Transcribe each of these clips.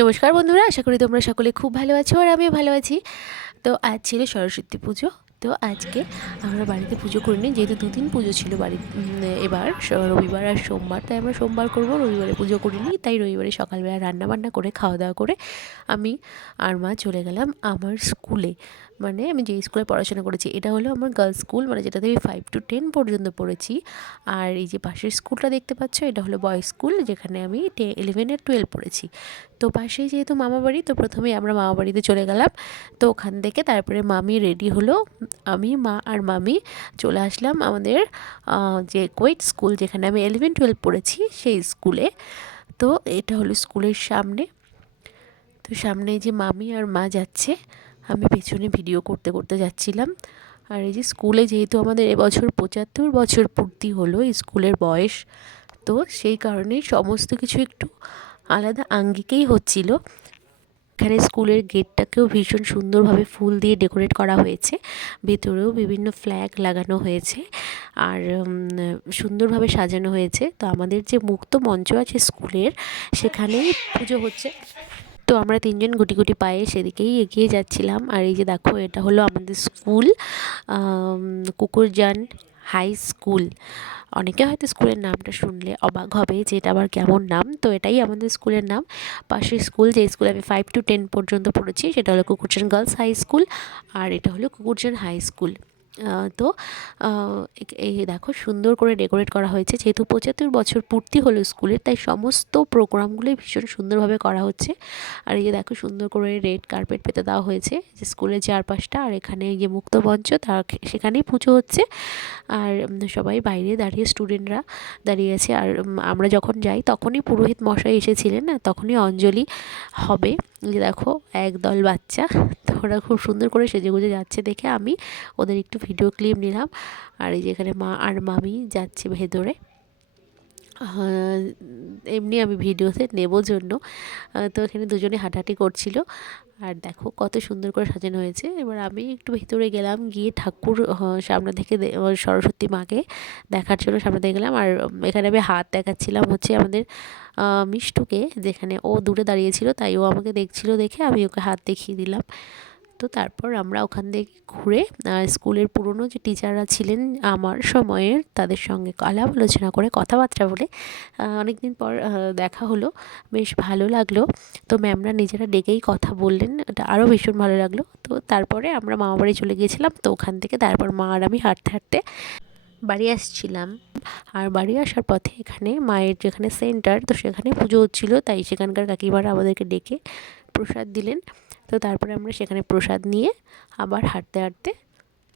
নমস্কার বন্ধুরা, আশা করি তোমরা সকলে খুব ভালো আছো আর আমিও ভালো আছি। তো আজ ছিল সরস্বতী পুজো তো আজকে আমরা বাড়িতে পুজো করিনি, যেহেতু দুদিন পুজো ছিল বাড়ি এবার রবিবার আর সোমবার। তাই আমরা সোমবার করব, রবিবারে পুজো করিনি, তাই রবিবারে সকালবেলা রান্না বান্না করে খাওয়া দাওয়া করে আমি আর মা চলে গেলাম আমার স্কুলে। মানে আমি যে স্কুলে পড়াশোনা করেছি, এটা হলো আমার গার্লস স্কুল মানে যেটাতে আমি ফাইভ টু টেন পর্যন্ত পড়েছি। আর এই যে পাশের স্কুলটা দেখতে পাচ্ছ, এটা হলো বয়েজ স্কুল যেখানে আমি টে ইলেভেন আর টুয়েলভ পড়েছি। তো পাশেই যেহেতু মামা বাড়ি তো প্রথমেই আমরা মামা বাড়িতে চলে গেলাম। তো ওখান থেকে তারপরে মামি রেডি হলো আমি, মা আর মামি চলে আসলাম আমাদের যে কোয়েট স্কুল যেখানে আমি ইলেভেন টুয়েলভ পড়েছি, সেই স্কুলে। তো এটা হলো স্কুলের সামনে। তো সামনে যে মামি আর মা যাচ্ছে, আমি পেছনে ভিডিও করতে করতে যাচ্ছিলাম। আর এই যে স্কুলে যেহেতু আমাদের এবছর পঁচাত্তর বছর পূর্তি হলো স্কুলের বয়স, তো সেই কারণেই সমস্ত কিছু একটু আলাদা আঙ্গিকেই হচ্ছিল। এখানে স্কুলের গেটটাকেও ভীষণ সুন্দরভাবে ফুল দিয়ে ডেকোরেট করা হয়েছে। ভেতরেও বিভিন্ন ফ্ল্যাগ লাগানো হয়েছে আর সুন্দরভাবে সাজানো হয়েছে। তো আমাদের যে মুক্ত মঞ্চ আছে স্কুলের, সেখানেই পুজো হচ্ছে। তো আমরা তিনজন গুটি গুটি পায়ে সেদিকেই এগিয়ে যাচ্ছিলাম। আর এই যে দেখো, এটা হলো আমাদের স্কুল কুকুরজান হাই স্কুল। অনেকে হয়তো স্কুলের নামটা শুনলে অবাক হবে যে এটা আবার কেমন নাম। তো এটাই আমাদের স্কুলের নাম। পাশের স্কুল, যে স্কুলে আমি ফাইভ টু টেন পর্যন্ত পড়েছি, সেটা হলো কুকুরচান গার্লস হাই স্কুল আর এটা হলো কুকুরচান হাই স্কুল তো এই দেখো সুন্দর করে ডেকোরেট করা হয়েছে। যেহেতু পঁচাত্তর বছর পূর্তি হলো স্কুলের তাই সমস্ত প্রোগ্রামগুলোই ভীষণ সুন্দরভাবে করা হচ্ছে। আর এই যে দেখো সুন্দর করে রেড কার্পেট পেতে দেওয়া হয়েছে, যে স্কুলের চারপাশটা। আর এখানে যে মুক্ত মঞ্চ, তার সেখানেই পুজো হচ্ছে। আর সবাই বাইরে দাঁড়িয়ে স্টুডেন্টরা দাঁড়িয়ে আছে। আর আমরা যখন যাই, তখনই পুরোহিত মশাই এসেছিলেন, না? তখনই অঞ্জলি হবে। যে দেখো, একদল বাচ্চা। তো ওরা খুব সুন্দর করে সেজে গুজে যাচ্ছে দেখে আমি ওদের একটু ভিডিও ক্লিপ নিলাম। আর এই যেখানে মা আর মামি যাচ্ছে ভেতরে। এমনি আমি ভিডিওতে নেব জন্য। তো এখানে দুজনে হাঁটাহাঁটি করছিল। আর দেখো কত সুন্দর করে সাজানো হয়েছে। এবার আমি একটু ভেতরে গেলাম, গিয়ে ঠাকুর সামনে থেকে সরস্বতী মাকে দেখার জন্য সামনে থেকে গেলাম। আর এখানে আমি হাত দেখাচ্ছিলাম হচ্ছে আমাদের মিষ্টুকে, যেখানে ও দূরে দাঁড়িয়েছিল তাই ও আমাকে দেখছিল দেখে আমি ওকে হাত দেখিয়ে দিলাম। তো তারপর আমরা ওখান থেকে ঘুরে স্কুলের পুরনো যে টিচাররা ছিলেন আমার সময়ের তাদের সঙ্গে আলাপ আলোচনা করে কথাবার্তা বলে অনেক দিন পর দেখা হলো। বেশ ভালো লাগল। তো ম্যামরা নিজেরা ডেকেই কথা বললেন। এটা আরও ভীষণ ভালো লাগল। তো তারপরে আমরা মামা বাড়ি চলে গিয়েছিলাম। তো ওখান থেকে তারপর মা আর আমি হাঁটতে হাঁটতে বাড়ি আসছিলাম। আর বাড়ি আসার পথে এখানে মায়ের যেখানে সেন্টার, তো সেখানে পুজো হচ্ছিল। তাই সেখানকার কাকিমারা আমাদেরকে ডেকে প্রসাদ দিলেন। তো তারপরে আমরা সেখানে প্রসাদ নিয়ে আবার হাঁটতে হাঁটতে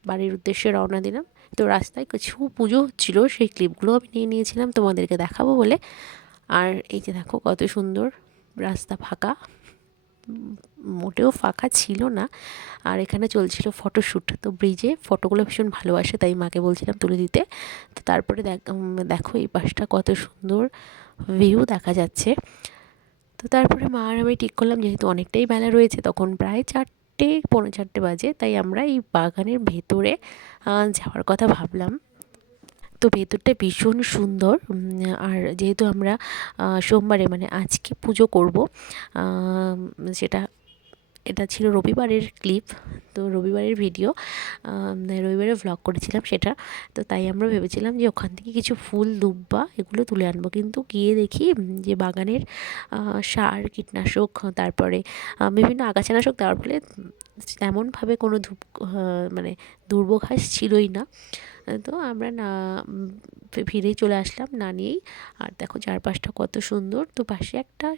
বাড়ির উদ্দেশ্যে রওনা দিলাম। তো রাস্তায় কিছু পুজো হচ্ছিল, সেই ক্লিপগুলো আমি নিয়ে নিয়েছিলাম তোমাদেরকে দেখাবো বলে। আর এই যে দেখো কত সুন্দর রাস্তা ফাঁকা। মোটেও ফাঁকা ছিল না। আর এখানে চলছিল ফটোশ্যুট। তো ব্রিজে ফটোগুলো ভীষণ ভালোবাসে, তাই মাকে বলছিলাম তুলে দিতে। তো তারপরে দেখ- দেখো এই পাশটা কত সুন্দর ভিউ দেখা যাচ্ছে। তো তারপরে মা আর আমি ঠিক করলাম, যেহেতু অনেকটাই বেলা রয়েছে তখন প্রায় চারটে, পৌনে চারটে বাজে, তাই আমরা এই বাগানের ভেতরে যাওয়ার কথা ভাবলাম। তো ভেতরটা ভীষণ সুন্দর আর যেহেতু আমরা সোমবারে মানে আজকে পুজো করব সেটা, এটা ছিল রবিবারের ক্লিপ তো রবিবারের ভিডিও রবিবারে ভ্লগ করেছিলাম সেটা। তো তাই আমরা ভেবেছিলাম যে ওখান থেকে কিছু ফুল দুব্বা এগুলো তুলে আনব। কিন্তু গিয়ে দেখি যে বাগানের সার কীটনাশক তারপরে বিভিন্ন আগাছানাশক দেওয়ার ফলে তেমনভাবে কোনো ধূপ মানে দুর্বঘাস ছিলই না। তো আমরা না উম, ফি- ফিরেই চলে আসলাম না নিয়েই। আর দেখো চারপাশটা কত সুন্দর। তো পাশে একটা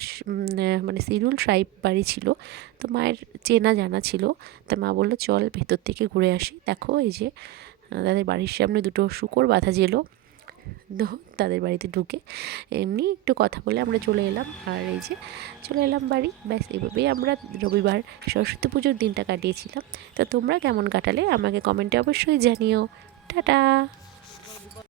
মানে সিরুল ট্রাইব বাড়ি ছিল। তো মায়ের চেনা জানা ছিল। তা মা বলল, চল ভেতর থেকে ঘুরে আসি। দেখো, এই যে তাদের বাড়ির সামনে দুটো শুকর বাঁধা তো তাদের বাড়িতে ঢুকে এমনি একটু কথা বলে আমরা চলে এলাম। আর এই যে, চলে এলাম বাড়ি। ব্যাস, এভাবেই আমরা রবিবার সরস্বতী পুজোর দিনটা কাটিয়েছিলাম। তো তোমরা কেমন কাটালে আমাকে কমেন্টে অবশ্যই জানিও। টাটা!